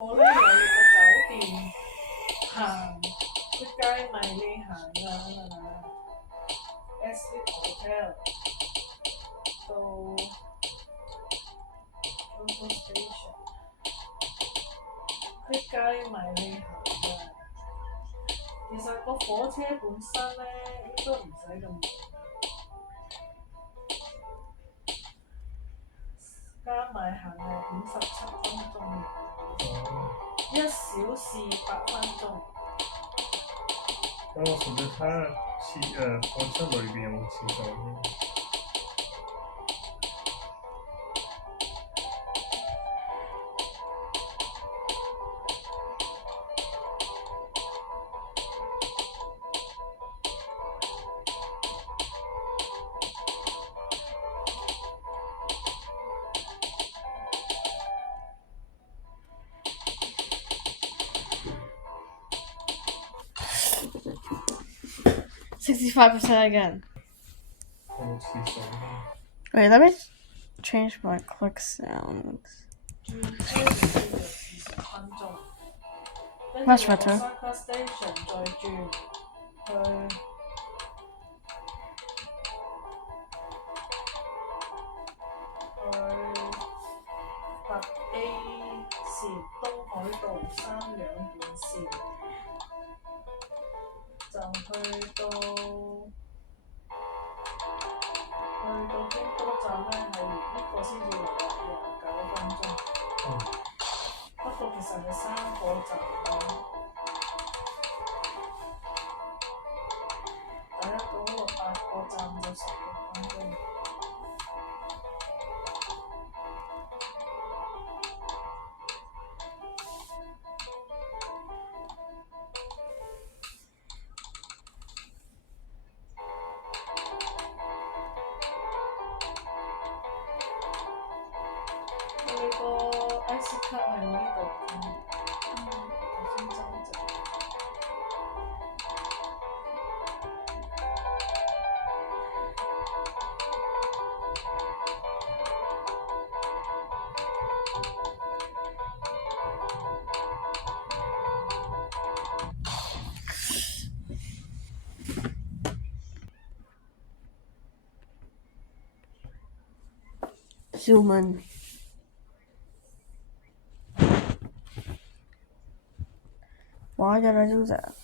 我呢有個酒店行出街咪你行啊，Ashley Hotel 到 Kyoto Station，出街咪你行啊。其實個火車本身咧應該唔使咁遠，加埋行係57分鐘，1小時8分鐘。但我覺得火車裏邊有廁所嘅。65% again. Wait, let me change my click sounds. 轉車就要40分鐘，跟 Much 住 better. Osaka Station 再轉去搭 A 線東海道3兩段線，就去到京都站咧，係呢個先至落29分鐘。不過其實係3個站咯，第一個嗰個8個站就16分鐘。你個 IC 卡係我呢度嘅，頭先增值。Zoom in. Why did I do that?